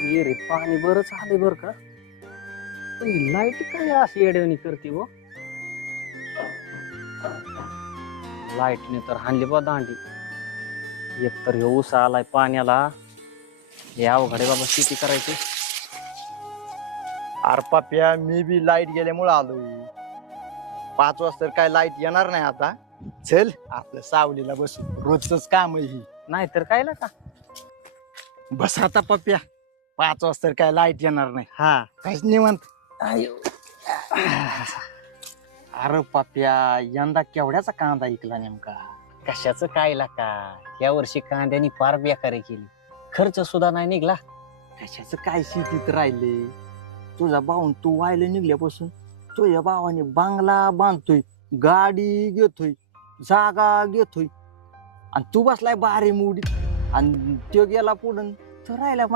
विहिरीत पाणी बरंच आले बर का, पण लाईट काय अशी येड्यावानी करते हो. लाईटने तर हाणली बा दांडी. एक तर ह्यो ऊस आलाय पाण्याला, हे अवघड आहे बाबा शेती करायची. अरे पप्या मी बी लाईट गेल्यामुळे आलोय. 5 वाजता तर काय लाईट येणार नाही आता. चल आपलं सावलीला बसू, रोजच काम आहे ही. नाहीतर काय का बस आता पप्या, 5 वाजता तर काय लाईट येणार नाही. हा. काहीच निवांत. आयो. अरे पप्या यंदा केवढ्याचा कांदा ऐकला नेमका. कशाचं काय का, या वर्षी कांद्यानी फार बेकारी केली, खर्च सुद्धा नाही निघला. कशाचं काय शेतीत राहिले. तुझा भाऊन तू व्हायला निघल्यापासून तुझ्या भावाने बांगला बांधतोय, गाडी घेतोय, जागा घेतोय, आणि तू बसलाय बारे मुडीत, आणि तो गेला पुढं तर राहिला